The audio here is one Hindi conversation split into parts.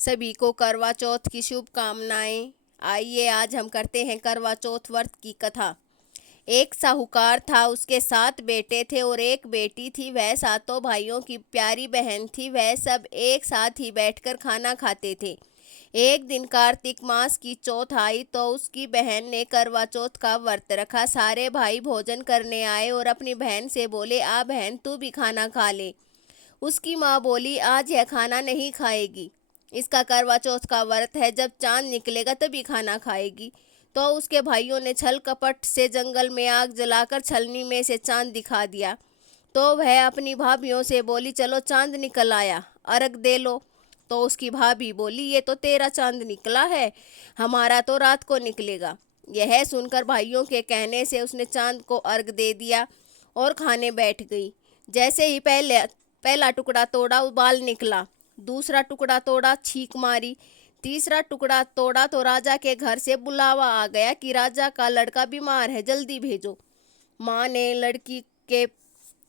सभी को करवा चौथ की शुभकामनाएं। आइए आज हम करते हैं करवा चौथ व्रत की कथा। एक साहूकार था, उसके 7 बेटे थे और एक बेटी थी। वह सातों भाइयों की प्यारी बहन थी। वह सब एक साथ ही बैठकर खाना खाते थे। एक दिन कार्तिक मास की चौथ आई तो उसकी बहन ने करवा चौथ का व्रत रखा। सारे भाई भोजन करने आए और अपनी बहन से बोले, आ बहन तू भी खाना खा ले। उसकी माँ बोली, आज यह खाना नहीं खाएगी, इसका करवा चौथ का व्रत है, जब चांद निकलेगा तभी खाना खाएगी। तो उसके भाइयों ने छल कपट से जंगल में आग जलाकर छलनी में से चांद दिखा दिया। तो वह अपनी भाभीियों से बोली, चलो चांद निकल आया, अर्घ दे लो। तो उसकी भाभी बोली, ये तो तेरा चांद निकला है, हमारा तो रात को निकलेगा। यह सुनकर भाइयों के कहने से उसने चांद को अर्घ दे दिया और खाने बैठ गई। जैसे ही पहला टुकड़ा तोड़ा, उबाल निकला। दूसरा टुकड़ा तोड़ा, छींक मारी। तीसरा टुकड़ा तोड़ा तो राजा के घर से बुलावा आ गया कि राजा का लड़का बीमार है, जल्दी भेजो। माँ ने लड़की के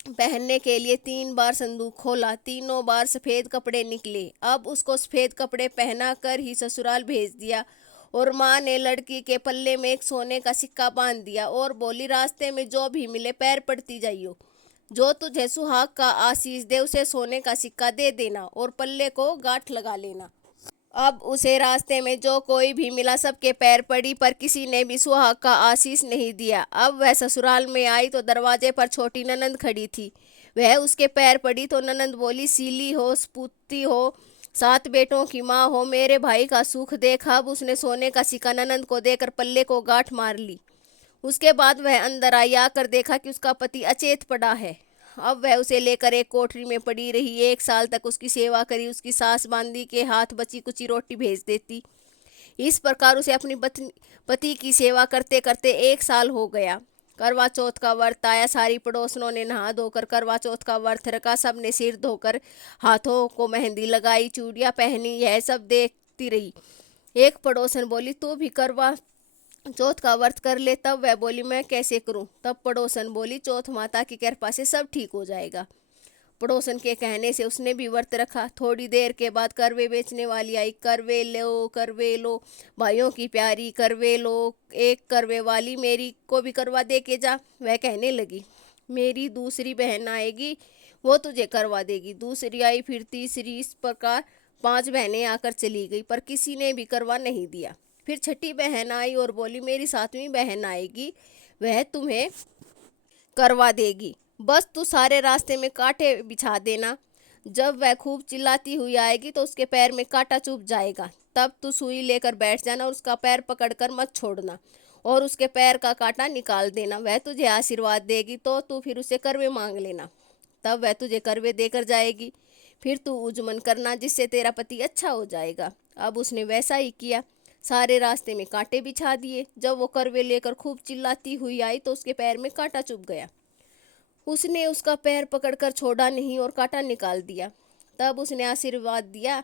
पहनने के लिए 3 बार संदूक खोला। तीनों बार सफ़ेद कपड़े निकले। अब उसको सफ़ेद कपड़े पहना कर ही ससुराल भेज दिया। और माँ ने लड़की के पल्ले में एक सोने का सिक्का बांध दिया और बोली, रास्ते में जो भी मिले पैर पड़ती जाइयो। जो तुझे सुहाग का आशीष दे उसे सोने का सिक्का दे देना और पल्ले को गांठ लगा लेना। अब उसे रास्ते में जो कोई भी मिला सबके पैर पड़ी, पर किसी ने भी सुहाग का आशीष नहीं दिया। अब वह ससुराल में आई तो दरवाजे पर छोटी ननंद खड़ी थी। वह उसके पैर पड़ी तो ननंद बोली, सीली हो, सपूती हो, 7 बेटों की माँ हो, मेरे भाई का सुख देख। अब उसने सोने का सिक्का ननंद को देकर पल्ले को गांठ मार ली। उसके बाद वह अंदर आई। आकर देखा कि उसका पति अचेत पड़ा है। अब वह उसे लेकर एक कोठरी में पड़ी रही। 1 साल तक उसकी सेवा करी। उसकी सास बांदी के हाथ बची कुची रोटी भेज देती। इस प्रकार उसे अपनी पति की सेवा करते करते 1 साल हो गया। करवा चौथ का व्रत आया। सारी पड़ोसनों ने नहा धोकर करवा चौथ का व्रत रखा। सब ने सिर धोकर हाथों को मेहंदी लगाई, चूड़ियाँ पहनी। यह सब देखती रही। एक पड़ोसन बोली, तू भी करवा चौथ का व्रत कर ले। तब वह बोली, मैं कैसे करूं? तब पड़ोसन बोली, चौथ माता की कृपा से सब ठीक हो जाएगा। पड़ोसन के कहने से उसने भी व्रत रखा। थोड़ी देर के बाद करवे बेचने वाली आई। करवे लो, करवे लो, भाइयों की प्यारी करवे लो, एक करवे वाली मेरी को भी करवा दे के जा। वह कहने लगी, मेरी दूसरी बहन आएगी, वो तुझे करवा देगी। दूसरी आई, फिर तीसरी। इस प्रकार 5 बहनें आकर चली गई, पर किसी ने भी करवा नहीं दिया। फिर छठी बहन आई और बोली, मेरी 7वीं बहन आएगी, वह तुम्हें करवा देगी, बस तू सारे रास्ते में कांटे बिछा देना। जब वह खूब चिल्लाती हुई आएगी तो उसके पैर में कांटा चुभ जाएगा। तब तू सुई लेकर बैठ जाना और उसका पैर पकड़कर मत छोड़ना और उसके पैर का कांटा निकाल देना। वह तुझे आशीर्वाद देगी तो तू फिर उसे करवे मांग लेना। तब वह तुझे करवे देकर जाएगी। फिर तू उजमन करना, जिससे तेरा पति अच्छा हो जाएगा। अब उसने वैसा ही किया। सारे रास्ते में कांटे बिछा दिए। जब वो करवे लेकर खूब चिल्लाती हुई आई तो उसके पैर में कांटा चुभ गया। उसने उसका पैर पकड़कर छोड़ा नहीं और कांटा निकाल दिया। तब उसने आशीर्वाद दिया।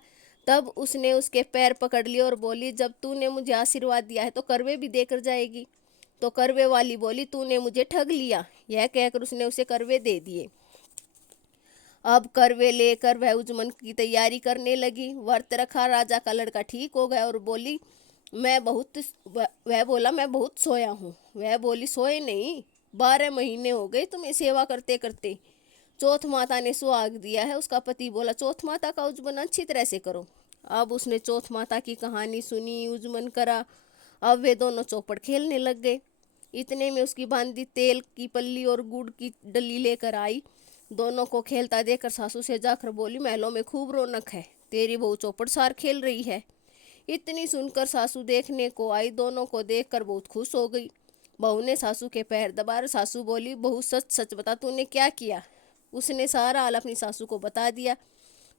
तब उसने उसके पैर पकड़ लिए और बोली, जब तूने मुझे आशीर्वाद दिया है तो करवे भी देकर जाएगी। तो करवे वाली बोली, तूने मुझे ठग लिया। यह कहकर उसने उसे करवे दे दिए। अब करवे लेकर वह उजमन की तैयारी करने लगी। व्रत रखा। राजा का लड़का ठीक हो गया और बोली, वह बोला, मैं बहुत सोया हूँ। वह बोली, सोए नहीं, 12 महीने हो गए तुम्हें सेवा करते करते। चौथ माता ने सुहाग दिया है। उसका पति बोला, चौथ माता का उजमन अच्छी तरह से करो। अब उसने चौथ माता की कहानी सुनी, उजमन करा। अब वे दोनों चौपड़ खेलने लग गए। इतने में उसकी बांदी तेल की पल्ली और गुड़ की डली लेकर आई। दोनों को खेलता देखकर सासू से जाकर बोली, महलों में खूब रौनक है, तेरी बहू चौपड़ सार खेल रही है। इतनी सुनकर सासू देखने को आई। दोनों को देखकर बहुत खुश हो गई। बहू ने सासू के पैर दबाए। सासू बोली, बहू सच सच बता, तूने क्या किया? उसने सारा हाल अपनी सासू को बता दिया।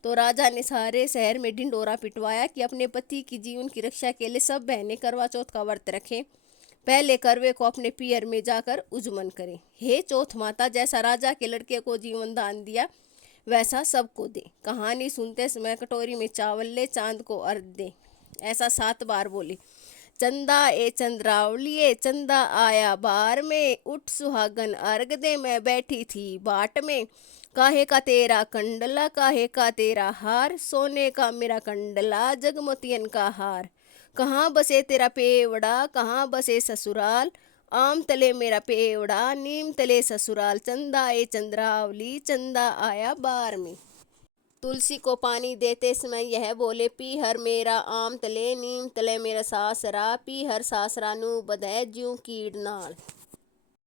तो राजा ने सारे शहर में ढिंडोरा पिटवाया कि अपने पति की जीवन की रक्षा के लिए सब बहनें करवा चौथ का व्रत रखें। पहले करवे को अपने पियर में जाकर उजमन करें। हे चौथ माता, जैसा राजा के लड़के को जीवन दान दिया वैसा सबको दे। कहानी सुनते समय कटोरी में चावल ले, चांद को अर्घ दे। ऐसा 7 बार बोले। चंदा ए चंद्रावलिए चंदा आया बार में, उठ सुहागन अर्घ दे मैं बैठी थी बाट में। काहे का तेरा कंडला काहे का तेरा हार, सोने का मेरा कंडला जगमोतियन का हार। कहाँ बसे तेरा पेवड़ा कहाँ बसे ससुराल, आम तले मेरा पेवड़ा नीम तले ससुराल। चंदा ए चंद्रावली चंदा आया बार में। तुलसी को पानी देते समय यह बोले, पीहर मेरा आम तले नीम तले मेरा सासरा, पीहर सासरा नू बधै ज्यों कीड़ नाल।